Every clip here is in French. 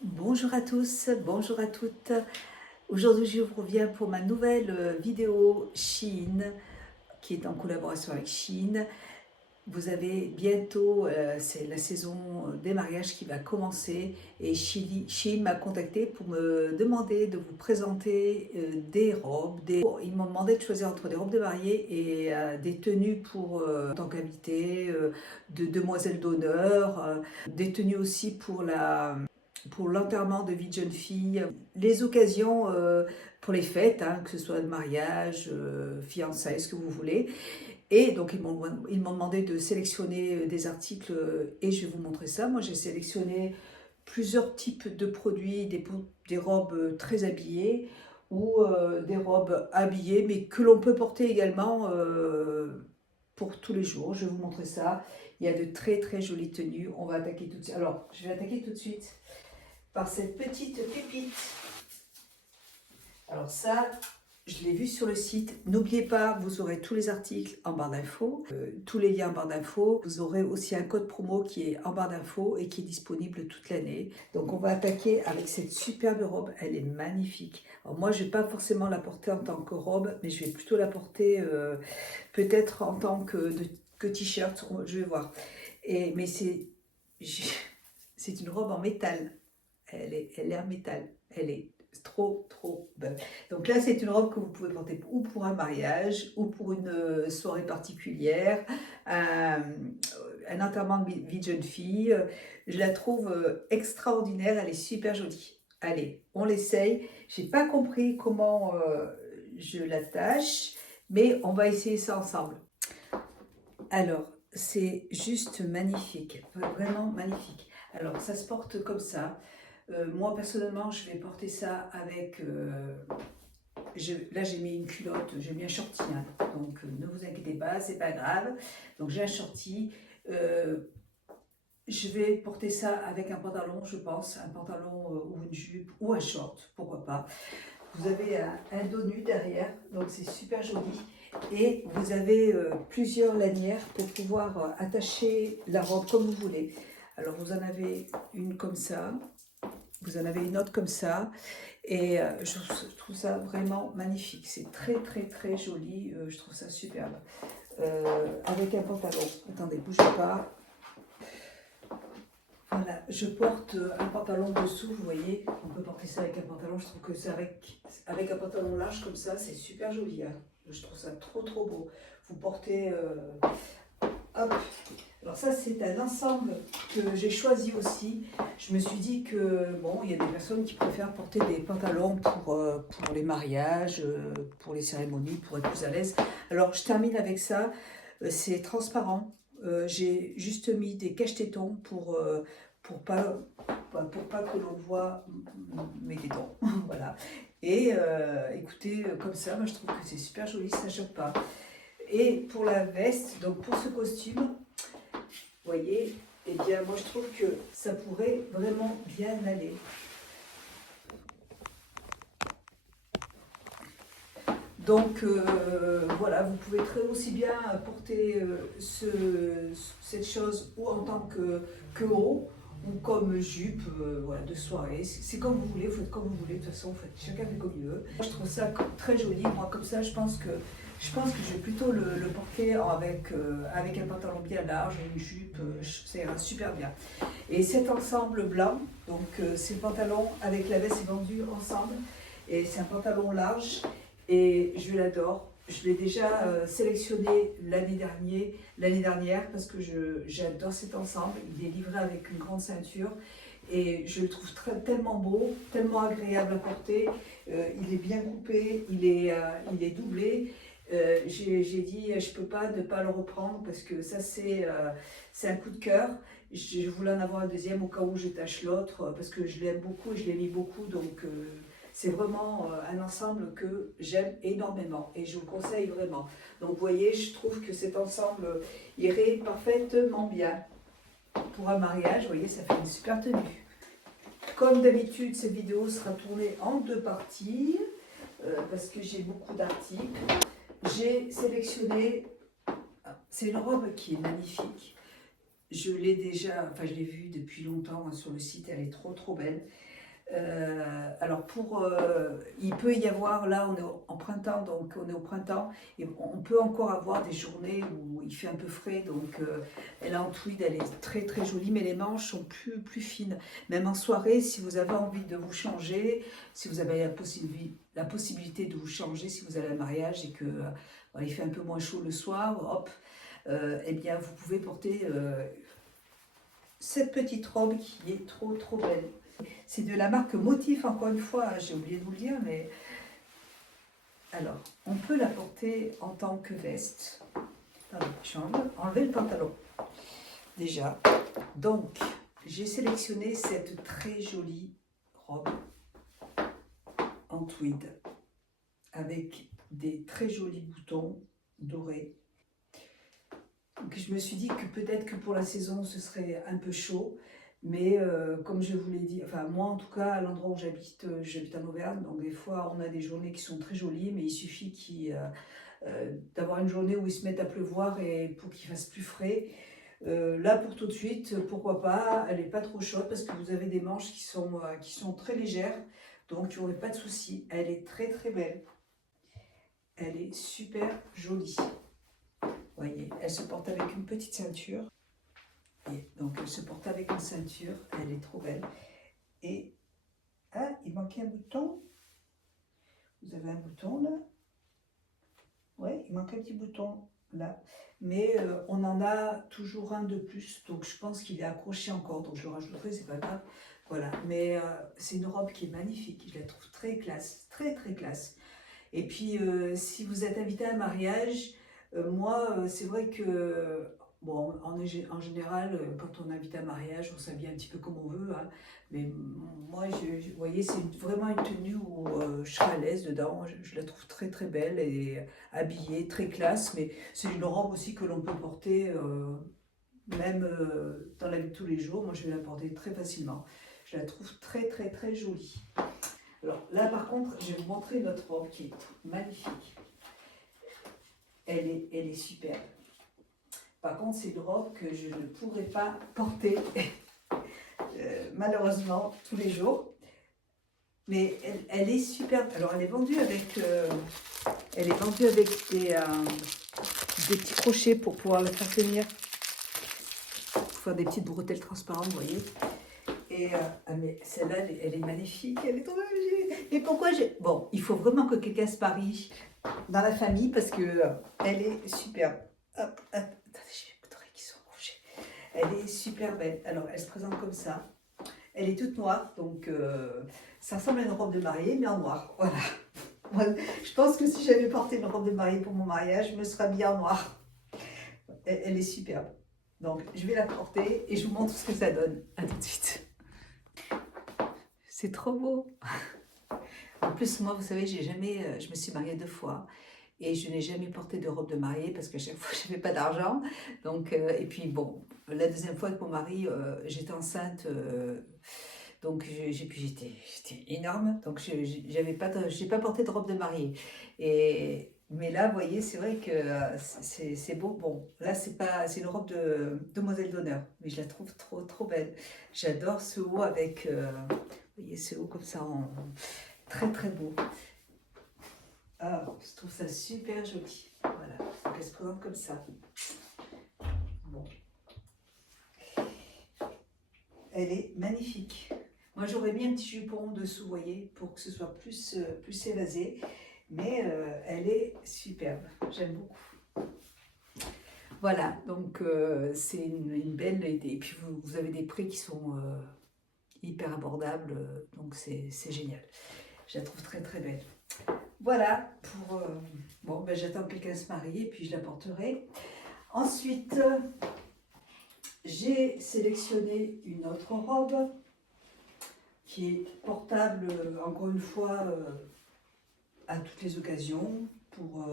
Bonjour à tous, bonjour à toutes. Aujourd'hui, je vous reviens pour ma nouvelle vidéo Shein, qui est en collaboration avec Shein. Vous avez bientôt, c'est la saison des mariages qui va commencer et Shein m'a contacté pour me demander de vous présenter des robes. Ils m'ont demandé de choisir entre des robes de mariée et des tenues pour en tant qu'invité, de demoiselles d'honneur, des tenues aussi pour l'enterrement de vie de jeune fille, les occasions pour les fêtes, hein, que ce soit le mariage, fiançailles, ce que vous voulez. Et donc ils m'ont demandé de sélectionner des articles et je vais vous montrer ça. Moi j'ai sélectionné plusieurs types de produits, des robes très habillées ou des robes habillées mais que l'on peut porter également pour tous les jours. Je vais vous montrer ça. Il y a de très très jolies tenues. On va attaquer tout de suite. Alors je vais attaquer tout de suite par cette petite pépite. Alors ça, je l'ai vu sur le site. N'oubliez pas, vous aurez tous les articles en barre d'infos, tous les liens en barre d'infos. Vous aurez aussi un code promo qui est en barre d'infos et qui est disponible toute l'année. Donc on va attaquer avec cette superbe robe. Elle est magnifique. Alors moi, je ne vais pas forcément la porter en tant que robe, mais je vais plutôt la porter peut-être en tant que t-shirt. Je vais voir. Mais c'est une robe en métal. Elle est en métal. Elle est trop belle. Donc là, c'est une robe que vous pouvez porter ou pour un mariage ou pour une soirée particulière, un enterrement de vie de jeune fille. Je la trouve extraordinaire. Elle est super jolie. Allez, on l'essaye. J'ai pas compris comment je l'attache, mais on va essayer ça ensemble. Alors, c'est juste magnifique, vraiment magnifique. Alors, ça se porte comme ça. Moi, personnellement, je vais porter ça avec... là, j'ai mis une culotte, j'ai mis un shorty, hein, donc ne vous inquiétez pas, c'est pas grave. Donc, j'ai un shorty. Je vais porter ça avec un pantalon, je pense, un pantalon ou une jupe ou un short, pourquoi pas. Vous avez un dos nu derrière, donc c'est super joli. Et vous avez plusieurs lanières pour pouvoir attacher la robe comme vous voulez. Alors vous en avez une comme ça, vous en avez une autre comme ça. Et je trouve ça vraiment magnifique. C'est très joli. Je trouve ça superbe. Avec un pantalon. Attendez, bougez pas. Voilà, je porte un pantalon dessous, vous voyez, on peut porter ça avec un pantalon, je trouve que c'est avec un pantalon large comme ça, c'est super joli, hein. Je trouve ça trop beau. Vous portez, hop, alors ça c'est un ensemble que j'ai choisi aussi. Je me suis dit que, bon, il y a des personnes qui préfèrent porter des pantalons pour les mariages, pour les cérémonies, pour être plus à l'aise. Alors je termine avec ça, c'est transparent. J'ai juste mis des cache-tétons pour pas que l'on voit mes tétons. Voilà. Et écoutez, comme ça, moi, je trouve que c'est super joli, ça ne choque pas. Et pour la veste, donc pour ce costume, vous voyez, eh bien moi je trouve que ça pourrait vraiment bien aller. Donc voilà, vous pouvez très aussi bien porter cette chose ou en tant que haut ou comme jupe voilà, de soirée. C'est comme vous voulez, vous faites comme vous voulez, de toute façon, chacun fait comme il veut. Je trouve ça très joli. Moi, comme ça, je pense que je vais plutôt le porter avec un pantalon bien large et une jupe, ça ira super bien. Et cet ensemble blanc, donc c'est le pantalon avec la veste est vendu ensemble. Et c'est un pantalon large et je l'adore. Je l'ai déjà sélectionné l'année dernière parce que j'adore cet ensemble. Il est livré avec une grande ceinture et je le trouve tellement beau, tellement agréable à porter. Il est bien coupé, il est doublé. J'ai dit je peux pas ne pas le reprendre parce que ça c'est un coup de cœur. Je voulais en avoir un deuxième au cas où je tâche l'autre parce que je l'aime beaucoup et je l'ai mis beaucoup, donc c'est vraiment un ensemble que j'aime énormément et je vous le conseille vraiment. Donc vous voyez, je trouve que cet ensemble irait parfaitement bien pour un mariage. Vous voyez, ça fait une super tenue. Comme d'habitude, cette vidéo sera tournée en deux parties parce que j'ai beaucoup d'articles. J'ai sélectionné, c'est une robe qui est magnifique. je l'ai déjà, enfin je l'ai vue depuis longtemps hein, sur le site, elle est trop belle. Alors il peut y avoir, là on est en printemps, donc on est au printemps, et on peut encore avoir des journées où il fait un peu frais, donc elle est en tweed, elle est très jolie, mais les manches sont plus fines. Même en soirée, si vous avez envie de vous changer, si vous avez la possibilité de vous changer, si vous allez à un mariage et que voilà, il fait un peu moins chaud le soir, hop, eh bien vous pouvez porter cette petite robe qui est trop belle. C'est de la marque Motif, encore une fois, hein, j'ai oublié de vous le dire, mais alors, on peut la porter en tant que veste. Attendez, je vais enlever le pantalon. Déjà, donc, j'ai sélectionné cette très jolie robe en tweed avec des très jolis boutons dorés. Donc, je me suis dit que peut-être que pour la saison, ce serait un peu chaud. Mais comme je vous l'ai dit, enfin moi en tout cas à l'endroit où j'habite en Auvergne, donc des fois on a des journées qui sont très jolies, mais il suffit d'avoir une journée où il se met à pleuvoir et pour qu'il fasse plus frais. Là pour tout de suite, pourquoi pas, elle n'est pas trop chaude parce que vous avez des manches qui sont très légères, donc il n'y aurait pas de souci. Elle est très belle, elle est super jolie. Vous voyez, elle se porte avec une petite ceinture. Et donc elle se porte avec une ceinture, elle est trop belle. Et ah, il manquait un bouton. Vous avez un bouton là. Ouais, il manque un petit bouton là. Mais on en a toujours un de plus, donc je pense qu'il est accroché encore, donc je le rajouterai, c'est pas grave. Voilà, mais c'est une robe qui est magnifique, je la trouve très classe, très classe. Et puis si vous êtes invité à un mariage, moi c'est vrai que bon, en général, quand on invite à un mariage, on s'habille un petit peu comme on veut, hein. Mais moi, vous voyez, c'est vraiment une tenue où je serai à l'aise dedans. Je la trouve très belle et habillée, très classe. Mais c'est une robe aussi que l'on peut porter même dans la vie de tous les jours. Moi, je vais la porter très facilement. Je la trouve très jolie. Alors là, par contre, je vais vous montrer notre robe qui est magnifique. Elle est superbe. Par contre, c'est une robe que je ne pourrais pas porter malheureusement tous les jours. Mais elle est superbe. Alors, elle est vendue avec des petits crochets pour pouvoir la faire tenir. Pour faire des petites bretelles transparentes, vous voyez. Et mais celle-là, elle est magnifique. Elle est trop magnifique. Et pourquoi bon, il faut vraiment que quelqu'un se marie dans la famille parce que elle est superbe. Hop, attendez, j'ai mes oreilles qui sont rouges. Elle est super belle. Alors, elle se présente comme ça. Elle est toute noire, donc ça ressemble à une robe de mariée, mais en noir. Voilà. Moi, je pense que si j'avais porté une robe de mariée pour mon mariage, je me serais habillée en noir. Elle est superbe. Donc, je vais la porter et je vous montre ce que ça donne. À tout de suite. C'est trop beau. En plus, moi, vous savez, je me suis mariée 2 fois. Et je n'ai jamais porté de robe de mariée parce qu'à chaque fois, je n'avais pas d'argent. Donc, et puis, bon, la deuxième fois avec mon mari, j'étais enceinte. Donc, j'étais énorme. Donc, je n'ai pas porté de robe de mariée. Mais là, vous voyez, c'est vrai que c'est beau. Bon, là, c'est une robe de demoiselle d'honneur. Mais je la trouve trop belle. J'adore ce haut avec, vous voyez, ce haut comme ça, très beau. Ah, je trouve ça super joli. Voilà, donc elle se présente comme ça. Bon. Elle est magnifique. Moi, j'aurais mis un petit jupon dessous, vous voyez, pour que ce soit plus évasé. Mais elle est superbe. J'aime beaucoup. Voilà, donc c'est une belle idée. Et puis, vous avez des prix qui sont hyper abordables. Donc, c'est génial. Je la trouve très belle. Voilà, bon, ben, j'attends que quelqu'un se marie et puis je la porterai. Ensuite, j'ai sélectionné une autre robe qui est portable, encore une fois, à toutes les occasions, pour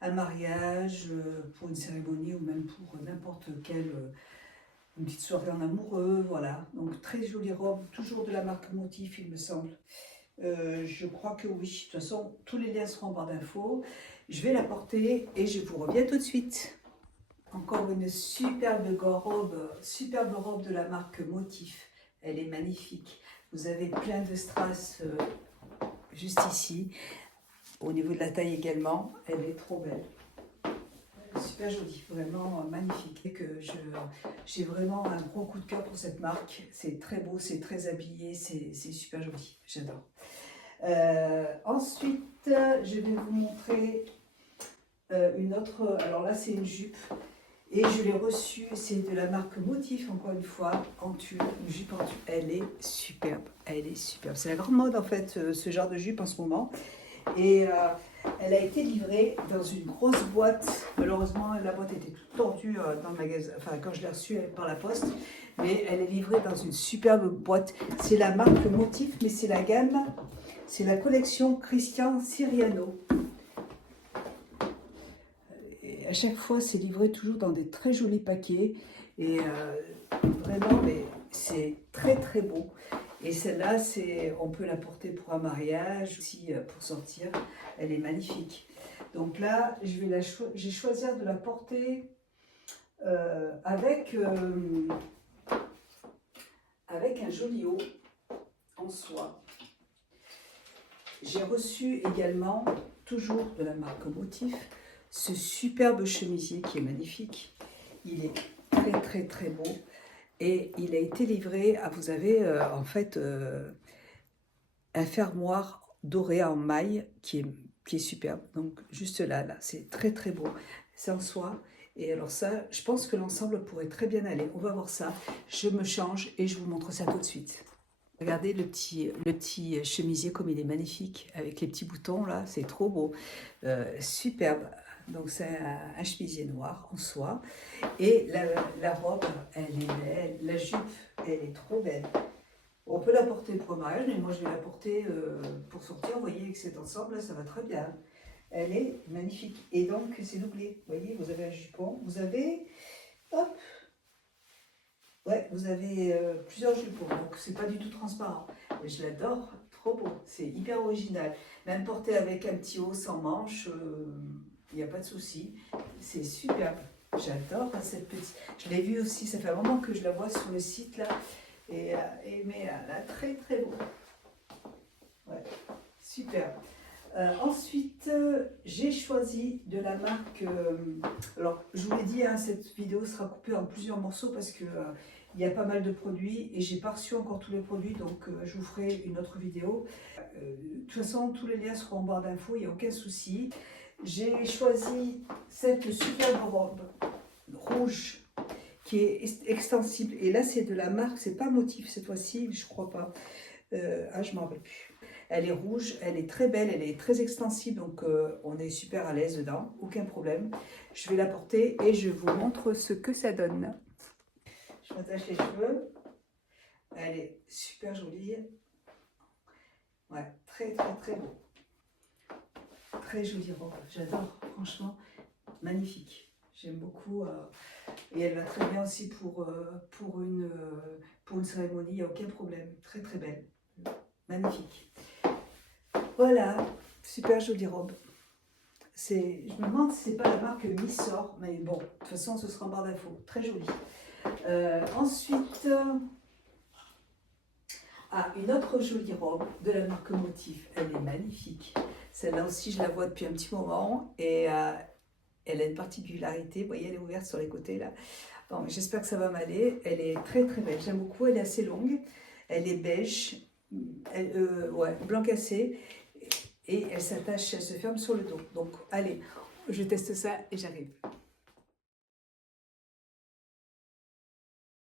un mariage, pour une cérémonie ou même pour n'importe quelle une petite soirée en amoureux, voilà. Donc très jolie robe, toujours de la marque Motif, il me semble. Je crois que oui. De toute façon, tous les liens seront en barre d'infos. Je vais la porter et je vous reviens tout de suite. encore une superbe robe de la marque Motif. Elle est magnifique. Vous avez plein de strass juste ici. Au niveau de la taille également, elle est trop belle. Super jolie, vraiment magnifique. Et que j'ai vraiment un gros coup de cœur pour cette marque. C'est très beau, c'est très habillé, c'est super joli. J'adore. Ensuite, je vais vous montrer une autre. Alors là, c'est une jupe. Et je l'ai reçue, c'est de la marque Motif, encore une fois, en tulle, une jupe en tulle. Elle est superbe, elle est superbe. C'est la grande mode en fait, ce genre de jupe en ce moment. Et elle a été livrée dans une grosse boîte. Malheureusement, la boîte était toute tordue dans le magasin, enfin quand je l'ai reçue par la poste. Mais elle est livrée dans une superbe boîte. C'est la marque Motif, mais c'est la gamme, c'est la collection Christian Siriano. Et à chaque fois, c'est livré toujours dans des très jolis paquets. Et vraiment, mais c'est très très beau. Et celle-là, on peut la porter pour un mariage, aussi pour sortir. Elle est magnifique. Donc là, j'ai choisi de la porter avec un joli haut en soie. J'ai reçu également, toujours de la marque Motif, ce superbe chemisier qui est magnifique. Il est très très très beau. Et il a été livré à, vous avez en fait un fermoir doré en maille qui est superbe. Donc juste là, c'est très très beau. C'est en soie. Et alors ça, je pense que l'ensemble pourrait très bien aller. On va voir ça. Je me change et je vous montre ça tout de suite. Regardez le petit chemisier comme il est magnifique avec les petits boutons là, c'est trop beau. Superbe. Donc c'est un chemisier noir en soie. Et la robe, elle est belle. La jupe, elle est trop belle. On peut la porter pour le mariage, mais moi je vais la porter pour sortir. Vous voyez, avec cet ensemble, là, ça va très bien. Elle est magnifique. Et donc, c'est doublé. Vous voyez, vous avez un jupon. Vous avez, hop, ouais, vous avez plusieurs jupons. Donc, c'est pas du tout transparent. Mais je l'adore. Trop beau. C'est hyper original. Même porté avec un petit haut sans manche, il n'y a pas de souci. C'est superbe. J'adore cette petite. Je l'ai vue aussi, ça fait un moment que je la vois sur le site là. Mais elle a très très beau. Ouais, super. Ensuite, j'ai choisi de la marque. Alors, je vous l'ai dit, hein, cette vidéo sera coupée en plusieurs morceaux parce que il y a pas mal de produits et j'ai pas reçu encore tous les produits, donc je vous ferai une autre vidéo. De toute façon, tous les liens seront en barre d'infos, il n'y a aucun souci. J'ai choisi cette superbe robe rouge qui est extensible. Et là, c'est de la marque, c'est pas Motif cette fois-ci, je crois pas. Je m'en rappelle plus. Elle est rouge, elle est très belle, elle est très extensible, donc on est super à l'aise dedans, aucun problème. Je vais la porter et je vous montre ce que ça donne. Je m'attache les cheveux. Elle est super jolie. Ouais, très très très beau. Très jolie robe, j'adore, franchement, magnifique. J'aime beaucoup. Et elle va très bien aussi pour une cérémonie, il n'y a aucun problème. Très très belle. Magnifique. Voilà, super jolie robe. Je me demande si c'est pas la marque Missor, mais bon, de toute façon ce sera en barre d'infos. Très jolie. Ensuite, une autre jolie robe de la marque Motif. Elle est magnifique. Celle-là aussi, je la vois depuis un petit moment et elle a une particularité. Vous voyez, elle est ouverte sur les côtés là. Bon, j'espère que ça va m'aller. Elle est très très belle. J'aime beaucoup. Elle est assez longue. Elle est beige, ouais, blanc cassé. Et elle s'attache, elle se ferme sur le dos. Donc, allez, je teste ça et j'arrive.